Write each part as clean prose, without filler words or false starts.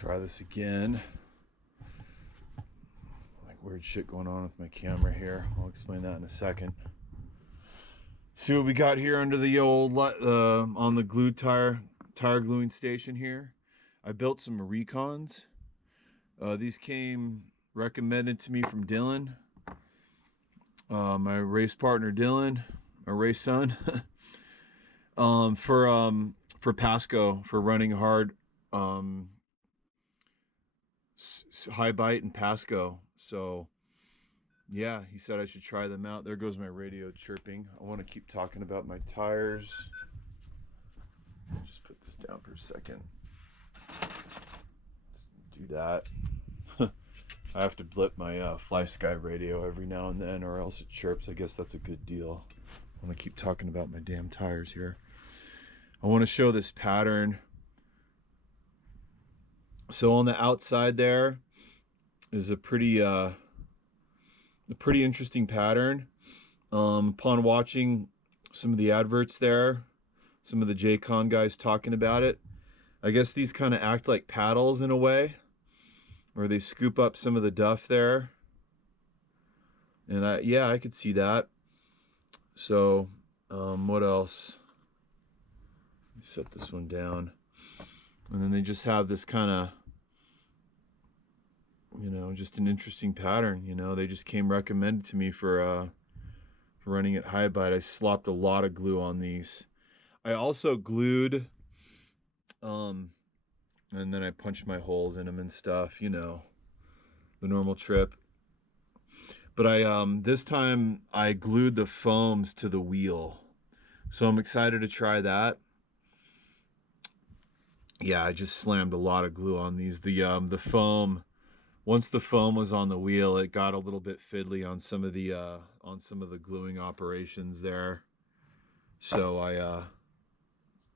Try this again. Like weird shit going on with my camera here. I'll explain that in a second. See what we got here under the old on the glue tire gluing station here. I built some Recons. These came recommended to me from Dylan, my race partner Dylan, my race son, for Pasco, for running hard, high bite and Pasco. So yeah, he said I should try them out. There goes my radio chirping. I want to keep talking about my tires. Just put this down for a second. Do that. I have to blip my Fly Sky radio every now and then, or else it chirps. I guess that's a good deal. I want to keep talking about my damn tires here. I want to show this pattern. So on the outside there is a pretty interesting pattern. Upon watching some of the adverts there, some of the J-Con guys talking about it, I guess these kind of act like paddles in a way, where they scoop up some of the duff there. And I could see that. So what else? Let me set this one down. And then they just have this kind of, just an interesting pattern. They just came recommended to me for running at high bite. I slopped a lot of glue on these. I also glued, and then I punched my holes in them and stuff, the normal trip. But this time I glued the foams to the wheel. So I'm excited to try that. Yeah, I just slammed a lot of glue on these. The foam, once the foam was on the wheel, it got a little bit fiddly on some of the gluing operations there. So I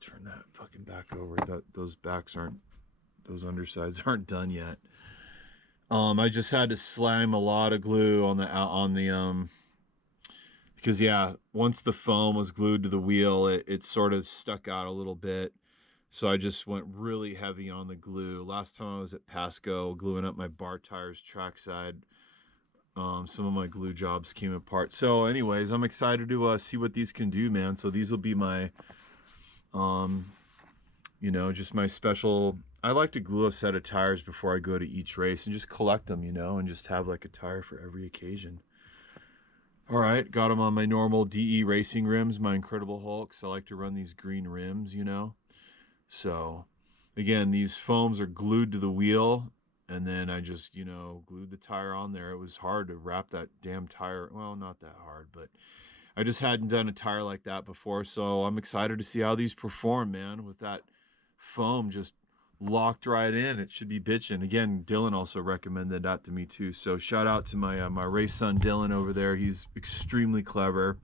turn that fucking back over. Those undersides aren't done yet. I just had to slam a lot of glue on the because once the foam was glued to the wheel, it sort of stuck out a little bit. So I just went really heavy on the glue. Last time I was at Pasco gluing up my bar tires trackside, some of my glue jobs came apart. So anyways, I'm excited to see what these can do, man. So these will be my, just my special. I like to glue a set of tires before I go to each race and just collect them, and just have like a tire for every occasion. All right, got them on my normal DE racing rims, my Incredible Hulks. I like to run these green rims, So, again, these foams are glued to the wheel, and then I just, glued the tire on there. It was hard to wrap that damn tire. Well, not that hard, but I just hadn't done a tire like that before, so I'm excited to see how these perform, man, with that foam just locked right in. It should be bitching. Again, Dylan also recommended that to me too, so shout out to my my race son Dylan over there. He's extremely clever.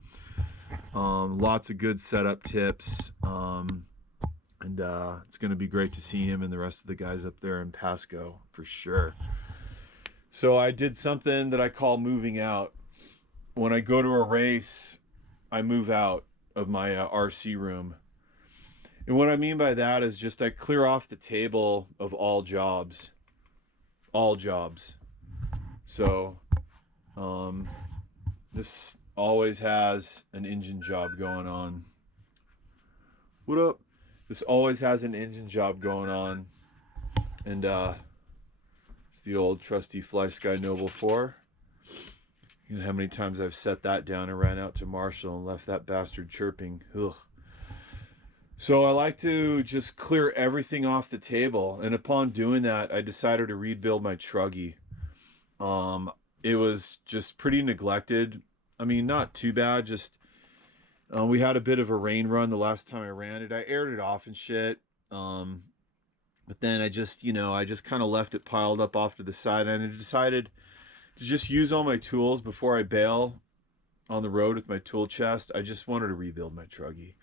Lots of good setup tips. And it's going to be great to see him and the rest of the guys up there in Pasco for sure. So I did something that I call moving out. When I go to a race, I move out of my RC room. And what I mean by that is just I clear off the table of all jobs. All jobs. So this always has an engine job going on. What up? This always has an engine job going on. And it's the old trusty Fly Sky Noble 4. You know how many times I've set that down and ran out to Marshall and left that bastard chirping. Ugh. So I like to just clear everything off the table. And upon doing that, I decided to rebuild my truggy. It was just pretty neglected. I mean, not too bad, just we had a bit of a rain run the last time I ran it. I aired it off and shit. But then I just kind of left it piled up off to the side, and I decided to just use all my tools before I bail on the road with my tool chest. I just wanted to rebuild my truggy.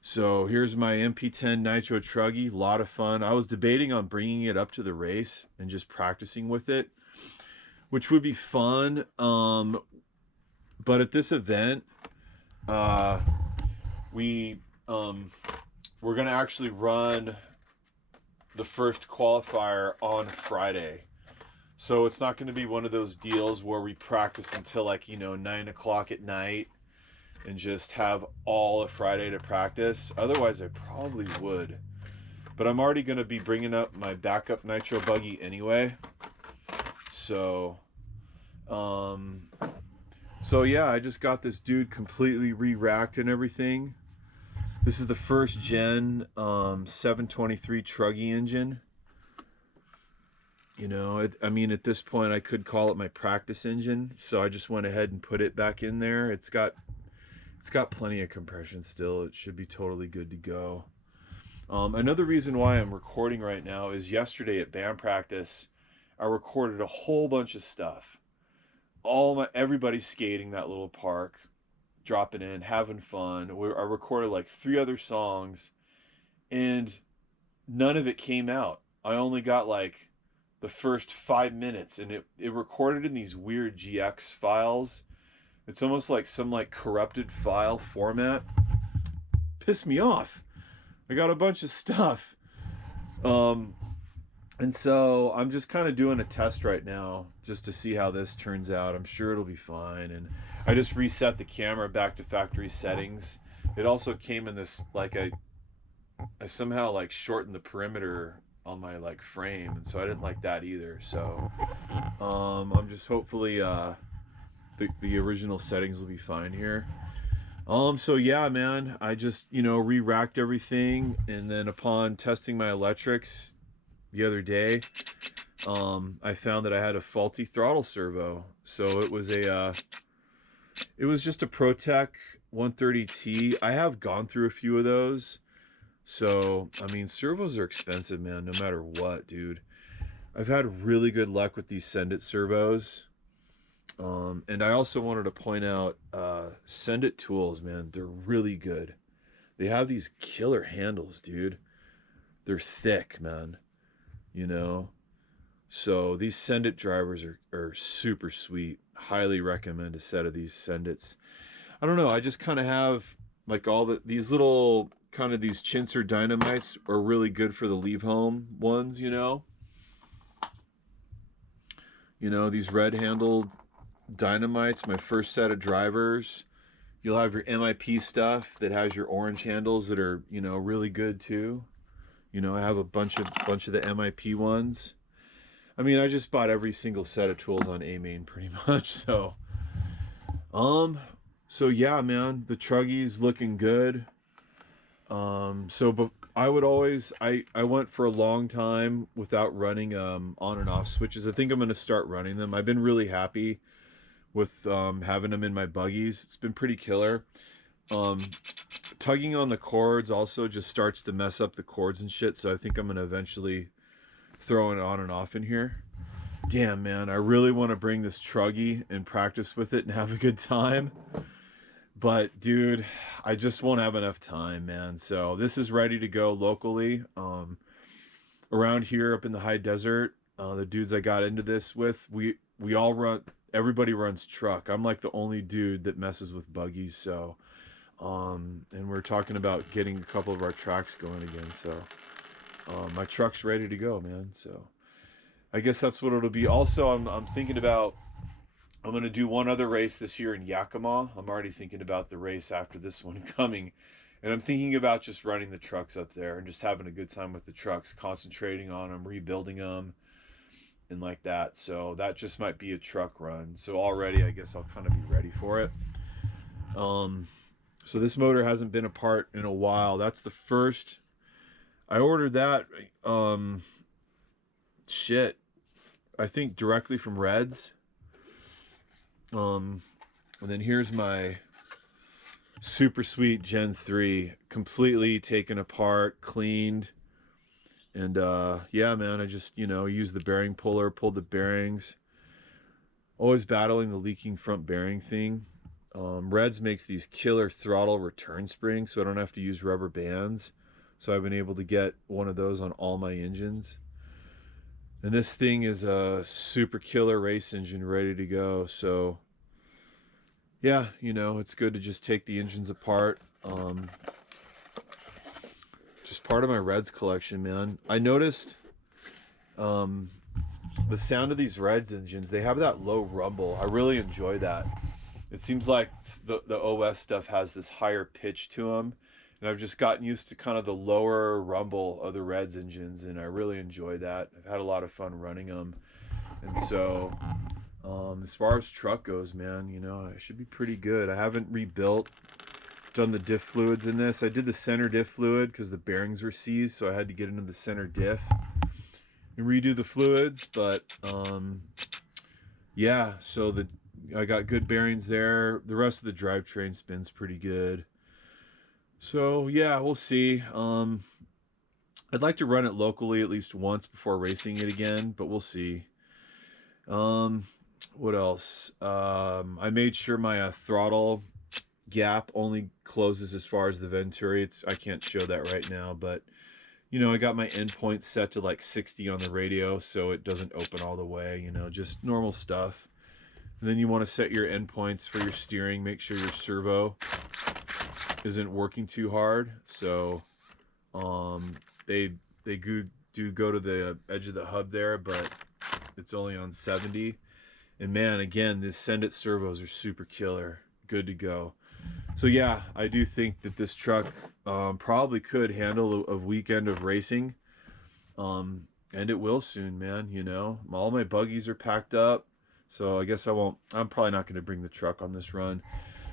So here's my MP10 Nitro truggy. A lot of fun. I was debating on bringing it up to the race and just practicing with it, which would be fun. But at this event, we're gonna actually run the first qualifier on Friday. So it's not going to be one of those deals where we practice until like, 9 o'clock at night and just have all of Friday to practice. Otherwise, I probably would. But I'm already going to be bringing up my backup nitro buggy anyway. So yeah, I just got this dude completely re-racked and everything. This is the first gen 723 Truggy engine. I mean, at this point, I could call it my practice engine. So I just went ahead and put it back in there. It's got plenty of compression still. It should be totally good to go. Another reason why I'm recording right now is yesterday at band practice, I recorded a whole bunch of stuff. Everybody skating that little park, dropping in, having fun. I recorded like 3 other songs, and none of it came out. I only got like the first 5 minutes, and it recorded in these weird GX files. It's almost like some like corrupted file format. Pissed me off. I got a bunch of stuff. And so I'm just kind of doing a test right now just to see how this turns out. I'm sure it'll be fine. And I just reset the camera back to factory settings. It also came in this, like, I somehow like shortened the perimeter on my like frame, and so I didn't like that either. So I'm just hopefully the original settings will be fine here. So yeah, man, I just, re-racked everything, and then upon testing my electrics the other day, I found that I had a faulty throttle servo. So it was just a ProTech 130T. I have gone through a few of those. So, I mean, servos are expensive, man, no matter what, dude. I've had really good luck with these Sendit servos. And I also wanted to point out Sendit tools, man. They're really good. They have these killer handles, dude. They're thick, man. So these Sendit drivers are super sweet. Highly recommend a set of these Sendits. I don't know. I just kind of have like these little kind of these Chinser dynamites are really good for the leave home ones, these red handled dynamites, my first set of drivers. You'll have your MIP stuff that has your orange handles that are, really good too. I have a bunch of the MIP ones. I mean, I just bought every single set of tools on AMain pretty much. So yeah, man, the Truggy's looking good. But I would always, I went for a long time without running on and off switches. I think I'm going to start running them. I've been really happy with having them in my buggies. It's been pretty killer. Tugging on the cords also just starts to mess up the cords and shit, so I think I'm going to eventually throw it on and off in here. Damn, man, I really want to bring this Truggy and practice with it and have a good time. But, dude, I just won't have enough time, man. So this is ready to go locally. Around here up in the high desert, the dudes I got into this with, we all run, everybody runs truck. I'm like the only dude that messes with buggies. So, and we're talking about getting a couple of our tracks going again. So, my truck's ready to go, man. So I guess that's what it'll be. Also, I'm thinking about, I'm going to do one other race this year in Yakima. I'm already thinking about the race after this one coming. And I'm thinking about just running the trucks up there and just having a good time with the trucks, concentrating on them, rebuilding them, and like that. So that just might be a truck run. So already, I guess I'll kind of be ready for it. So this motor hasn't been apart in a while. That's the first. I ordered that, I think directly from Reds. And then here's my super sweet Gen 3, completely taken apart, cleaned. And yeah, man, I just, used the bearing puller, pulled the bearings. Always battling the leaking front bearing thing. Reds makes these killer throttle return springs, so I don't have to use rubber bands. So I've been able to get one of those on all my engines. And this thing is a super killer race engine ready to go. So yeah, it's good to just take the engines apart. just part of my Reds collection, man. I noticed the sound of these Reds engines, they have that low rumble. I really enjoy that. It seems like the OS stuff has this higher pitch to them, and I've just gotten used to kind of the lower rumble of the Reds engines, and I really enjoy that. I've had a lot of fun running them. And so as far as truck goes, man, you know, I should be pretty good. I haven't rebuilt, done the diff fluids in this. I did the center diff fluid because the bearings were seized, so I had to get into the center diff and redo the fluids. But yeah, so I got good bearings there. The rest of the drivetrain spins pretty good. So yeah, we'll see. I'd like to run it locally at least once before racing it again, but we'll see. What else? I made sure my throttle gap only closes as far as the Venturi. I can't show that right now, but you know, I got my endpoints set to like 60 on the radio, so it doesn't open all the way, you know, just normal stuff. And then you want to set your endpoints for your steering. Make sure your servo isn't working too hard. So they do go to the edge of the hub there, but it's only on 70. And man, again, the Sendit servos are super killer. Good to go. So yeah, I do think that this truck probably could handle a weekend of racing. And it will soon, man. You know, all my buggies are packed up. So I guess I'm probably not going to bring the truck on this run.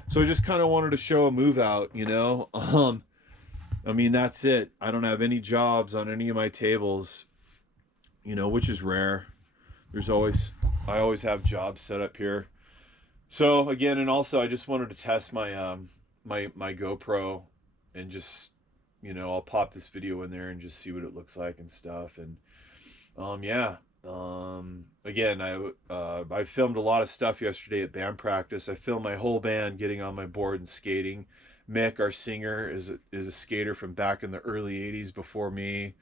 So I just kind of wanted to show a move out, you know. I mean, that's it. I don't have any jobs on any of my tables, you know, which is rare. I always have jobs set up here. So again, and also I just wanted to test my my GoPro and just, you know, I'll pop this video in there and just see what it looks like and stuff. And yeah. Again, I filmed a lot of stuff yesterday at band practice. I filmed my whole band getting on my board and skating. Mick, our singer, is a skater from back in the early 80s before me.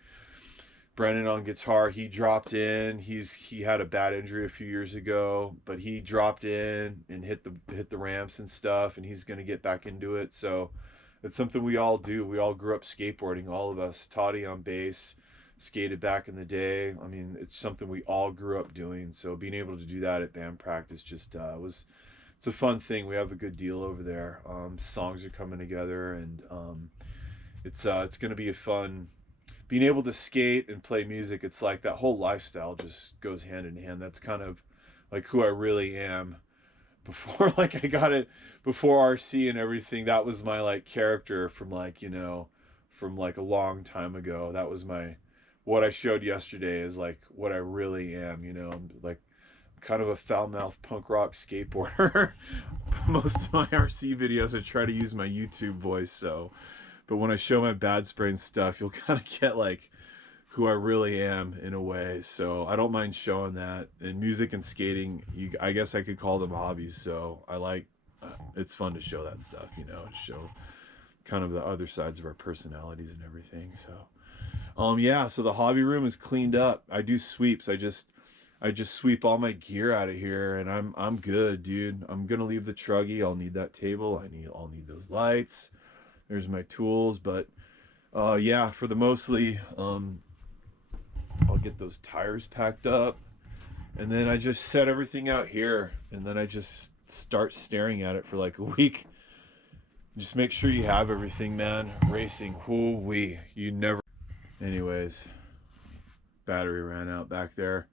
Brennan on guitar, he dropped in. He had a bad injury a few years ago, but he dropped in and hit the ramps and stuff, and he's gonna get back into it. So it's something we all do. We all grew up skateboarding, all of us. Toddy on bass, skated back in the day. I mean, it's something we all grew up doing. So being able to do that at band practice just it's a fun thing. We have a good deal over there. Songs are coming together, and it's going to be a fun. Being able to skate and play music, it's like that whole lifestyle just goes hand in hand. That's kind of like who I really am. Before, like, I got it before RC and everything. That was my like character from like, you know, from like a long time ago. That was what I showed yesterday is like what I really am, you know. I'm like kind of a foul-mouthed punk rock skateboarder. Most of my RC videos I try to use my YouTube voice, so but when I show my bad sprain stuff, you'll kind of get like who I really am in a way. So I don't mind showing that. And music and skating, I guess I could call them hobbies. So I like it's fun to show that stuff, you know, to show kind of the other sides of our personalities and everything. So yeah, so the hobby room is cleaned up. I do sweeps. I just sweep all my gear out of here, and I'm good, dude. I'm gonna leave the truggy. I'll need that table. I'll need those lights. There's my tools, but yeah, for the mostly I'll get those tires packed up, and then I just set everything out here, and then I just start staring at it for like a week. Just make sure you have everything, man. Racing, whoo-wee. You never. Anyways, battery ran out back there.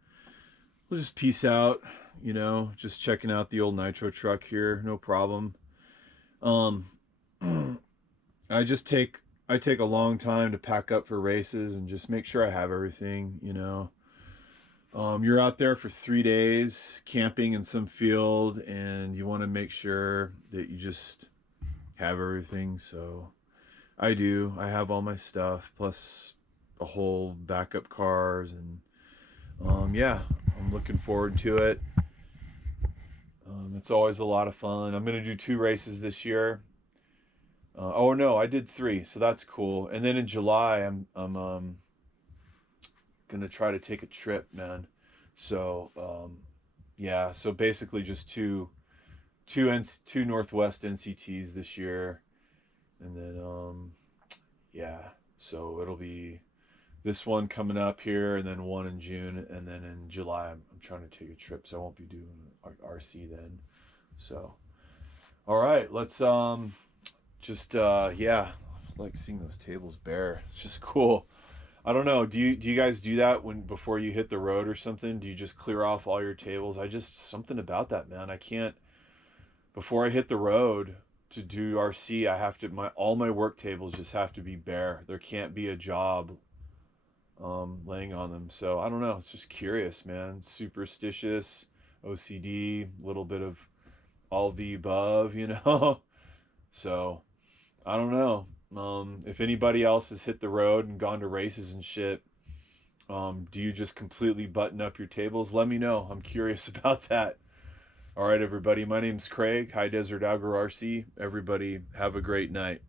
We'll just peace out, you know, just checking out the old Nitro truck here, no problem. I take a long time to pack up for races and just make sure I have everything, you know. You're out there for 3 days camping in some field, and you want to make sure that you just have everything. So I do. I have all my stuff, plus a whole backup cars, and yeah, I'm looking forward to it. It's always a lot of fun. I'm going to do 2 races this year. Oh no, I did 3, so that's cool. And then in July, I'm gonna try to take a trip, man. So yeah, so basically just two Northwest NCTs this year, and then yeah, So it'll be this one coming up here, and then one in June, and then in July I'm trying to take a trip, so I won't be doing RC then. So, all right, let's just yeah, I like seeing those tables bare. It's just cool. I don't know. Do you guys do that when before you hit the road or something? Do you just clear off all your tables? I just something about that, man. I can't before I hit the road to do RC. I have to my all my work tables just have to be bare. There can't be a job laying on them. So I don't know. It's just curious, man. Superstitious, OCD, little bit of all the above, you know. So I don't know. If anybody else has hit the road and gone to races and shit, do you just completely button up your tables? Let me know. I'm curious about that. All right, everybody. My name's Craig, High Desert Outdoor RC. Everybody, have a great night.